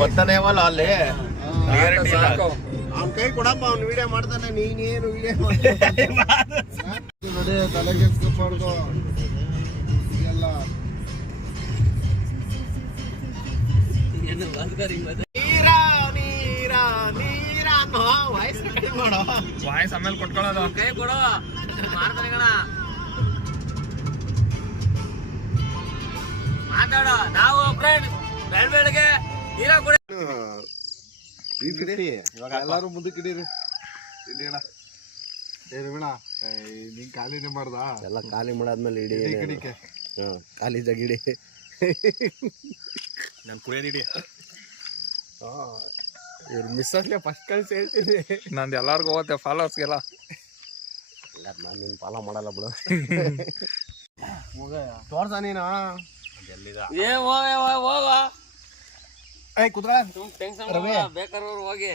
ಬರ್ತಾನೆ ಅವಲ್ಲ ಅಲ್ಲಿ ಅವ್ನ ಕೈ ಕೊಡಪ್ಪ, ಅವ್ನು ವಿಡಿಯೋ ಮಾಡ್ತಾನೆ, ನೀನೇನು ವಿಡಿಯೋ ನೋಡಿ. ತಲೆ ಕೆಡ್ಸ್ಕೊಬಾರ್ದು ಎಲ್ಲ. ನೀರ ನೀರ ನೀರ ಅನ್ನೋ ವಾಯ್ಸ್ ಕಡಿಮೆ ಮಾಡೋ. ವಾಯ್ಸ್ ಆಮೇಲೆ ಕೊಟ್ಕೊಳ್ಳೋದು. ಕೈ ಕೊಡು, ಮಾಡ್ತಾನೆ ಕಣ. ಮಾತಾಡೋ. ನಾವು ಫ್ರೆಂಡ್ ಬೆಳಗ್ಗೆ ನೀರ ಕೊಡಿ. ಇವಾಗ ಎಲ್ಲಾರು ಮುಂದಕ್ಕೆ ಇಡೀರಿ. ಇಡೀಣ ರವೀಣ, ನೀನ್ ಖಾಲಿನೇ ಮಾಡ್ದ. ಎಲ್ಲ ಖಾಲಿ ಮಾಡಾದ್ಮೇಲೆ ಇಡೀ ಕಡಿಕೆ ಖಾಲಿ ಜಗಿಡಿ. ನಾನು ಕುಡಿಯೋದಿಡಿ. ಇವ್ರು ಮಿಸ್ ಆಗ್ಲಿ ಫಸ್ಟ್ ಕಳ್ಸಿ ಹೇಳ್ತೀನಿ. ನಂದು ಎಲ್ಲಾರ್ಗು ಹೋಗುತ್ತೆ, ಫಾಲೋವರ್ಸ್ಗೆಲ್ಲ. ನಾನು ನಿನ್ನ ಫಾಲೋ ಮಾಡಲ್ಲ ಬಿಡು. ತೋರ್ಸ ನೀನು. ಏ ಹೋಗ ಏಯ್ ಕುತ್ರ ಟೆನ್ಷನ್ ಬೇಕಾದ್ರೆ ಹೋಗಿ.